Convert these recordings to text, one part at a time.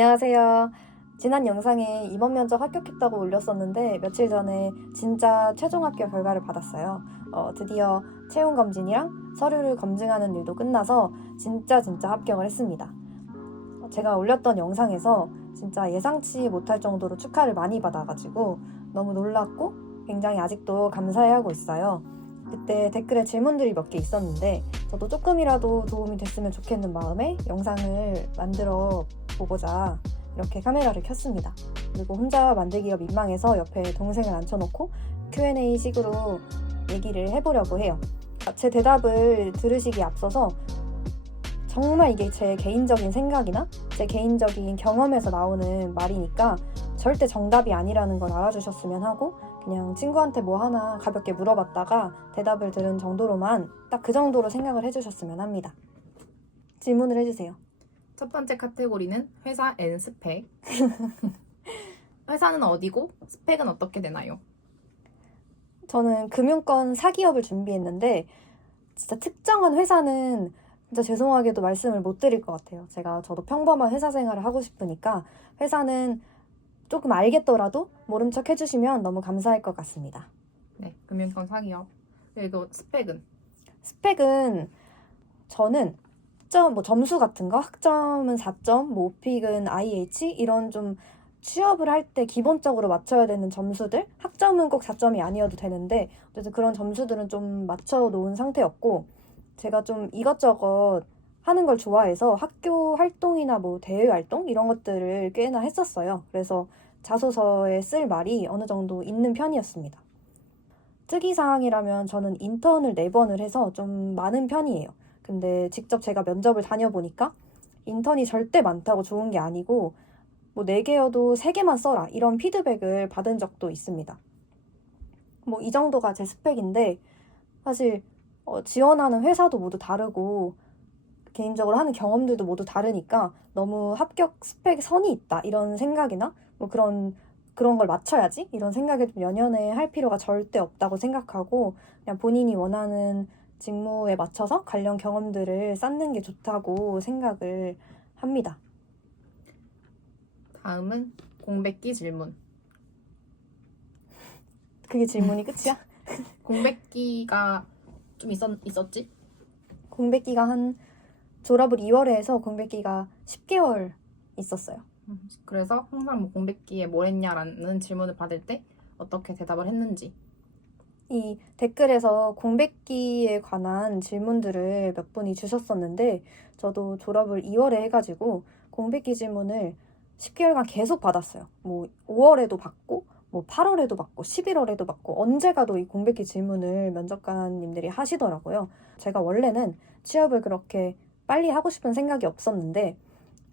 안녕하세요. 지난 영상에 이번 면접 합격했다고 올렸었는데 며칠 전에 진짜 최종 합격 결과를 받았어요. 드디어 채용 검진이랑 서류를 검증하는 일도 끝나서 진짜 합격을 했습니다. 제가 올렸던 영상에서 진짜 예상치 못할 정도로 축하를 많이 받아가지고 너무 놀랐고 굉장히 아직도 감사해하고 있어요. 그때 댓글에 질문들이 몇 개 있었는데 저도 조금이라도 도움이 됐으면 좋겠는 마음에 영상을 만들어 보고자 이렇게 카메라를 켰습니다. 그리고 혼자 만들기가 민망해서 옆에 동생을 앉혀놓고 Q&A 식으로 얘기를 해보려고 해요. 제 대답을 들으시기에 앞서서 정말 이게 제 개인적인 생각이나 제 개인적인 경험에서 나오는 말이니까 절대 정답이 아니라는 걸 알아주셨으면 하고 그냥 친구한테 뭐 하나 가볍게 물어봤다가 대답을 들은 정도로만 딱 그 정도로 생각을 해주셨으면 합니다. 질문을 해주세요. 첫 번째 카테고리는 회사 N 스펙. 회사는 어디고 스펙은 어떻게 되나요? 저는 금융권 사기업을 준비했는데 진짜 특정한 회사는 진짜 죄송하게도 말씀을 못 드릴 것 같아요. 저도 평범한 회사 생활을 하고 싶으니까 회사는 조금 알겠더라도 모른 척 해주시면 너무 감사할 것 같습니다. 네, 금융권 사기업. 그리고 스펙은? 스펙은 저는 점수 같은 거 학점은 4점, 오픽은 IH 이런 좀 취업을 할 때 기본적으로 맞춰야 되는 점수들 학점은 꼭 4점이 아니어도 되는데 어쨌든 그런 점수들은 좀 맞춰 놓은 상태였고 제가 좀 이것저것 하는 걸 좋아해서 학교 활동이나 뭐 대외 활동 이런 것들을 꽤나 했었어요. 그래서 자소서에 쓸 말이 어느 정도 있는 편이었습니다. 특이사항이라면 저는 인턴을 4번을 해서 좀 많은 편이에요. 근데 직접 제가 면접을 다녀보니까 인턴이 절대 많다고 좋은 게 아니고 뭐 4개여도 3개만 써라 이런 피드백을 받은 적도 있습니다. 뭐 이 정도가 제 스펙인데 사실 지원하는 회사도 모두 다르고 개인적으로 하는 경험들도 모두 다르니까 너무 합격 스펙 선이 있다 이런 생각이나 뭐 그런 걸 맞춰야지 이런 생각에 좀 연연해 할 필요가 절대 없다고 생각하고 그냥 본인이 원하는 직무에 맞춰서 관련 경험들을 쌓는 게 좋다고 생각을 합니다. 다음은 공백기 질문. 그게 질문이 끝이야? 공백기가 좀 있었지? 공백기가 졸업을 2월에 해서 공백기가 10개월 있었어요. 그래서 항상 뭐 공백기에 뭘 했냐라는 질문을 받을 때 어떻게 대답을 했는지. 이 댓글에서 공백기에 관한 질문들을 몇 분이 주셨었는데 저도 졸업을 2월에 해가지고 공백기 질문을 10개월간 계속 받았어요. 뭐 5월에도 받고 뭐 8월에도 받고 11월에도 받고 언제 가도 이 공백기 질문을 면접관님들이 하시더라고요. 제가 원래는 취업을 그렇게 빨리 하고 싶은 생각이 없었는데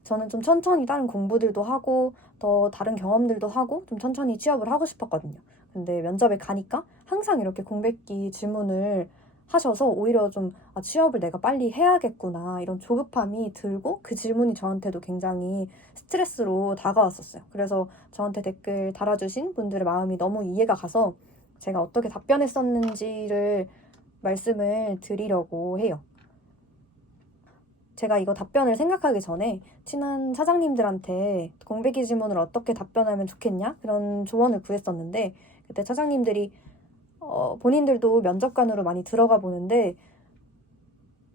저는 좀 천천히 다른 공부들도 하고 더 다른 경험들도 하고 좀 천천히 취업을 하고 싶었거든요. 근데 면접에 가니까 항상 이렇게 공백기 질문을 하셔서 오히려 좀 취업을 내가 빨리 해야겠구나 이런 조급함이 들고 그 질문이 저한테도 굉장히 스트레스로 다가왔었어요. 그래서 저한테 댓글 달아주신 분들의 마음이 너무 이해가 가서 제가 어떻게 답변했었는지를 말씀을 드리려고 해요. 제가 이거 답변을 생각하기 전에 친한 사장님들한테 공백기 질문을 어떻게 답변하면 좋겠냐? 그런 조언을 구했었는데 그때 사장님들이 본인들도 면접관으로 많이 들어가 보는데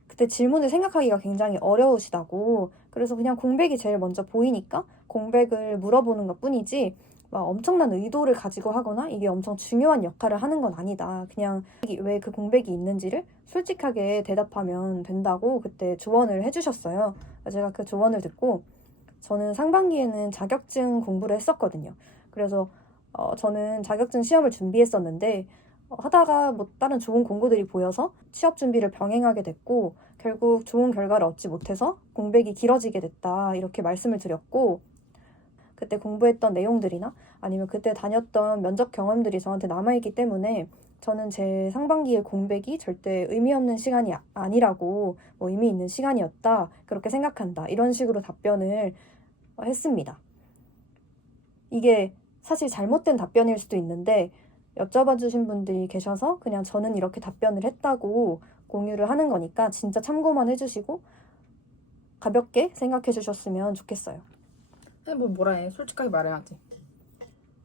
그때 질문을 생각하기가 굉장히 어려우시다고 그래서 그냥 공백이 제일 먼저 보이니까 공백을 물어보는 것 뿐이지 막 엄청난 의도를 가지고 하거나 이게 엄청 중요한 역할을 하는 건 아니다. 그냥 왜 그 공백이 있는지를 솔직하게 대답하면 된다고 그때 조언을 해주셨어요. 제가 그 조언을 듣고 저는 상반기에는 자격증 공부를 했었거든요. 그래서 저는 자격증 시험을 준비했었는데 하다가 뭐 다른 좋은 공고들이 보여서 취업 준비를 병행하게 됐고 결국 좋은 결과를 얻지 못해서 공백이 길어지게 됐다 이렇게 말씀을 드렸고 그때 공부했던 내용들이나 아니면 그때 다녔던 면접 경험들이 저한테 남아있기 때문에 저는 제 상반기의 공백이 절대 의미 없는 시간이 아니라고 뭐 의미 있는 시간이었다 그렇게 생각한다 이런 식으로 답변을 했습니다. 이게 사실 잘못된 답변일 수도 있는데 여쭤봐 주신 분들이 계셔서 그냥 저는 이렇게 답변을 했다고 공유를 하는 거니까 진짜 참고만 해주시고 가볍게 생각해 주셨으면 좋겠어요. 근데 뭐 뭐라 해. 솔직하게 말해야지.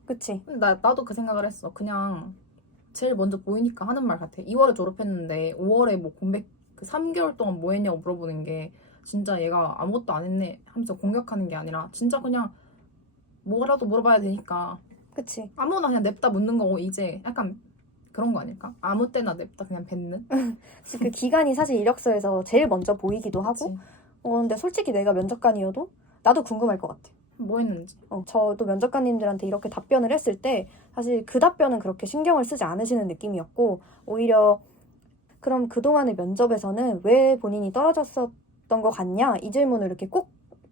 그치? 근데 나도 그 생각을 했어. 그냥 제일 먼저 보이니까 하는 말 같아. 2월에 졸업했는데 5월에 뭐 공백 그 3개월 동안 뭐 했냐고 물어보는 게 진짜 얘가 아무것도 안 했네 하면서 공격하는 게 아니라 진짜 그냥 뭐라도 물어봐야 되니까 그치? 아무나 그냥 냅다 묻는 거고 이제 약간 그런 거 아닐까? 아무 때나 냅다 그냥 뱉는? 그 기간이 사실 이력서에서 제일 먼저 보이기도 하고, 그치? 근데 솔직히 내가 면접관이어도 나도 궁금할 것 같아. 뭐 했는지. 저도 면접관님들한테 이렇게 답변을 했을 때 사실 그 답변은 그렇게 신경을 쓰지 않으시는 느낌이었고, 오히려 그럼 그동안의 면접에서는 왜 본인이 떨어졌었던 것 같냐? 이 질문을 이렇게 꼭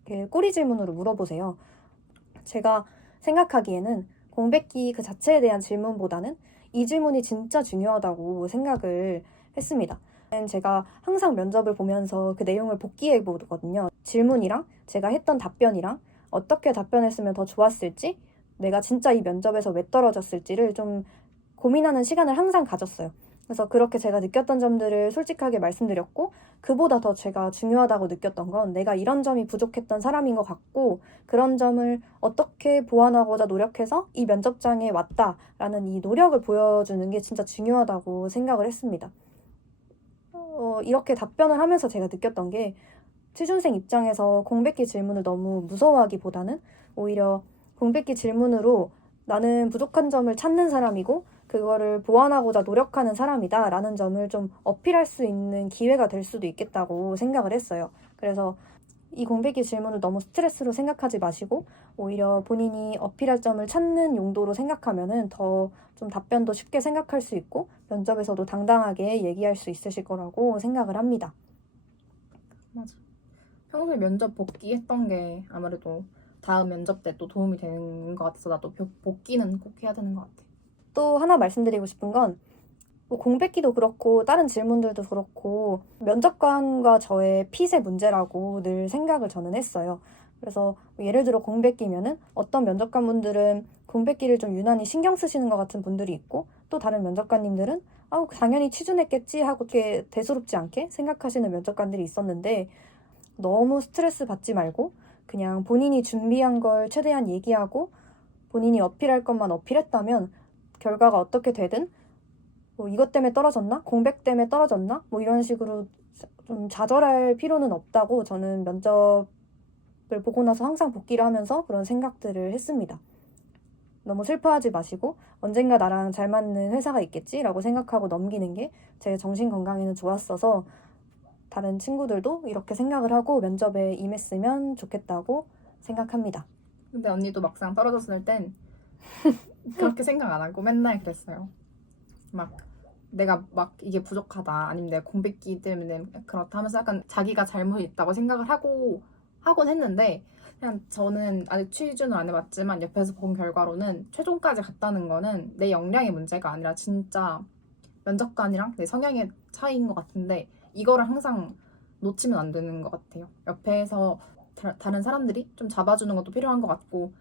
이렇게 꼬리 질문으로 물어보세요. 제가 생각하기에는 공백기 그 자체에 대한 질문보다는 이 질문이 진짜 중요하다고 생각을 했습니다. 제가 항상 면접을 보면서 그 내용을 복기해 보거든요. 질문이랑 제가 했던 답변이랑 어떻게 답변했으면 더 좋았을지, 내가 진짜 이 면접에서 왜 떨어졌을지를 좀 고민하는 시간을 항상 가졌어요. 그래서 그렇게 제가 느꼈던 점들을 솔직하게 말씀드렸고, 그보다 더 제가 중요하다고 느꼈던 건 내가 이런 점이 부족했던 사람인 것 같고, 그런 점을 어떻게 보완하고자 노력해서 이 면접장에 왔다라는 이 노력을 보여주는 게 진짜 중요하다고 생각을 했습니다. 이렇게 답변을 하면서 제가 느꼈던 게, 취준생 입장에서 공백기 질문을 너무 무서워하기보다는 오히려 공백기 질문으로 나는 부족한 점을 찾는 사람이고 그거를 보완하고자 노력하는 사람이다 라는 점을 좀 어필할 수 있는 기회가 될 수도 있겠다고 생각을 했어요. 그래서 이 공백기 질문을 너무 스트레스로 생각하지 마시고 오히려 본인이 어필할 점을 찾는 용도로 생각하면은 더 좀 답변도 쉽게 생각할 수 있고 면접에서도 당당하게 얘기할 수 있으실 거라고 생각을 합니다. 맞아. 평소에 면접 복귀했던 게 아무래도 다음 면접 때 또 도움이 되는 것 같아서 나도 복귀는 꼭 해야 되는 것 같아. 또 하나 말씀드리고 싶은 건 뭐 공백기도 그렇고 다른 질문들도 그렇고 면접관과 저의 핏의 문제라고 늘 생각을 저는 했어요. 그래서 예를 들어 공백기면은 어떤 면접관분들은 공백기를 좀 유난히 신경 쓰시는 것 같은 분들이 있고 또 다른 면접관님들은 당연히 취준했겠지 하고 이렇게 대수롭지 않게 생각하시는 면접관들이 있었는데 너무 스트레스 받지 말고 그냥 본인이 준비한 걸 최대한 얘기하고 본인이 어필할 것만 어필했다면 결과가 어떻게 되든 뭐 이것 때문에 떨어졌나? 공백 때문에 떨어졌나? 뭐 이런 식으로 좀 좌절할 필요는 없다고 저는 면접을 보고 나서 항상 복귀를 하면서 그런 생각들을 했습니다. 너무 슬퍼하지 마시고 언젠가 나랑 잘 맞는 회사가 있겠지라고 생각하고 넘기는 게 제 정신 건강에는 좋았어서 다른 친구들도 이렇게 생각을 하고 면접에 임했으면 좋겠다고 생각합니다. 근데 언니도 막상 떨어졌을 땐 그렇게 생각 안 하고 맨날 그랬어요. 막 내가 막 이게 부족하다 아니면 내가 공백기 때문에 그렇다 하면서 약간 자기가 잘못이 있다고 생각을 하곤 했는데 그냥 저는 아직 취준을 안 해봤지만 옆에서 본 결과로는 최종까지 갔다는 거는 내 역량의 문제가 아니라 진짜 면접관이랑 내 성향의 차이인 것 같은데 이거를 항상 놓치면 안 되는 것 같아요. 옆에서 다른 사람들이 좀 잡아주는 것도 필요한 것 같고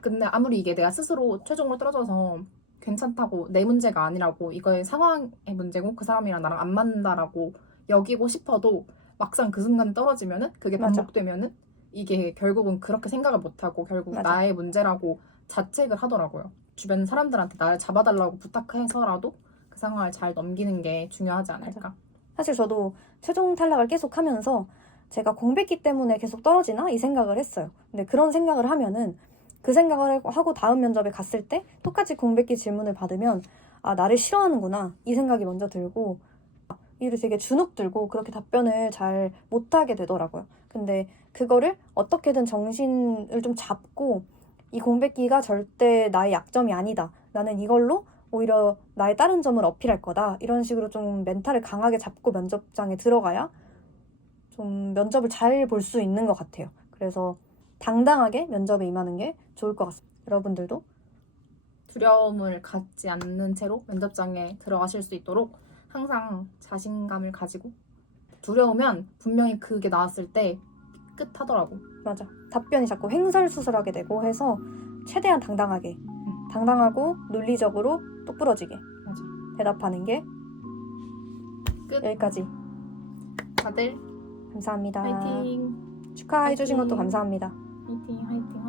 근데 아무리 이게 내가 스스로 최종으로 떨어져서 괜찮다고 내 문제가 아니라고 이거의 상황의 문제고 그 사람이랑 나랑 안 맞는다라고 여기고 싶어도 막상 그 순간에 떨어지면은 그게 맞아. 반복되면은 이게 결국은 그렇게 생각을 못하고 결국 맞아. 나의 문제라고 자책을 하더라고요. 주변 사람들한테 나를 잡아달라고 부탁해서라도 그 상황을 잘 넘기는 게 중요하지 않을까. 사실 저도 최종 탈락을 계속 하면서 제가 공백기 때문에 계속 떨어지나? 이 생각을 했어요. 근데 그런 생각을 하면은 그 생각을 하고 다음 면접에 갔을 때 똑같이 공백기 질문을 받으면 나를 싫어하는구나 이 생각이 먼저 들고 이를 되게 주눅 들고 그렇게 답변을 잘 못하게 되더라고요. 근데 그거를 어떻게든 정신을 좀 잡고 이 공백기가 절대 나의 약점이 아니다. 나는 이걸로 오히려 나의 다른 점을 어필할 거다. 이런 식으로 좀 멘탈을 강하게 잡고 면접장에 들어가야 좀 면접을 잘 볼 수 있는 것 같아요. 그래서 당당하게 면접에 임하는 게 좋을 것 같습니다. 여러분들도 두려움을 갖지 않는 채로 면접장에 들어가실 수 있도록 항상 자신감을 가지고 두려우면 분명히 그게 나왔을 때 끝하더라고. 맞아. 답변이 자꾸 횡설수설하게 되고 해서 최대한 당당하고 논리적으로 똑부러지게 맞아. 대답하는 게 끝. 여기까지. 다들 감사합니다. 화이팅. 축하해주신 것도 화이팅. 감사합니다. 화이팅. 화이팅.